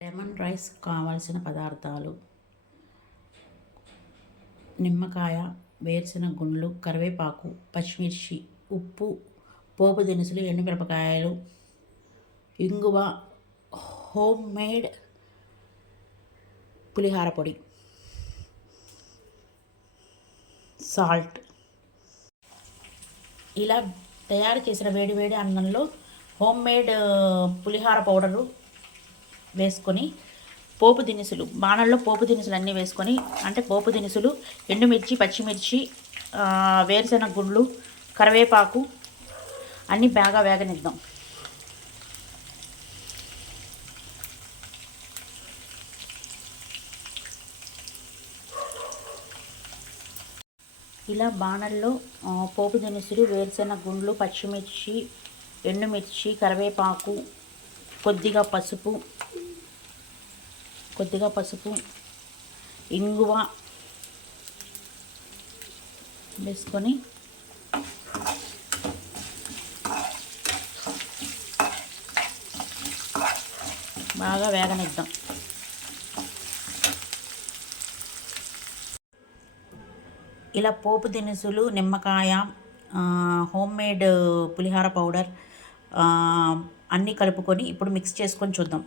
Lemon rice కావాల్సిన పదార్థాలు: నిమ్మకాయ, వేరుశెనగ గుండ్లు, కరివేపాకు, పచ్చిమిర్చి, ఉప్పు, పోపు దినుసులు, ఎండుమిరపకాయలు, ఇంగువ, హోమ్ మేడ్ పులిహార పొడి, సాల్ట్. ఇలా తయారు చేసిన వేడి అన్నంలో హోమ్ మేడ్ పులిహార పౌడరు వేసుకొని పోపు దినుసులు, బాణల్లో పోపు దినుసులు అన్నీ వేసుకొని, అంటే పోపు దినుసులు, ఎండుమిర్చి, పచ్చిమిర్చి, వేరుశెనగ గుండ్లు, కరివేపాకు అన్నీ బాగా వేగనిద్దాం. ఇలా బాణల్లో పోపు దినుసులు, వేరుశెనగ గుండ్లు, పచ్చిమిర్చి, ఎండుమిర్చి, కరివేపాకు, కొద్దిగా పసుపు, ఇంగువ వేసుకొని బాగా వేగనిద్దాం. ఇలా పోపు దినుసులు, నిమ్మకాయ, హోమ్ మేడ్ పులిహార పౌడర్ అన్నీ కలుపుకొని ఇప్పుడు మిక్స్ చేసుకొని చూద్దాం.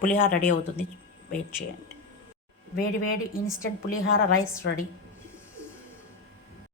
పులిహార రెడీ అవుతుంది, వెయిట్ చేయండి. వేడి ఇన్స్టెంట్ పులిహార రైస్ రెడీ.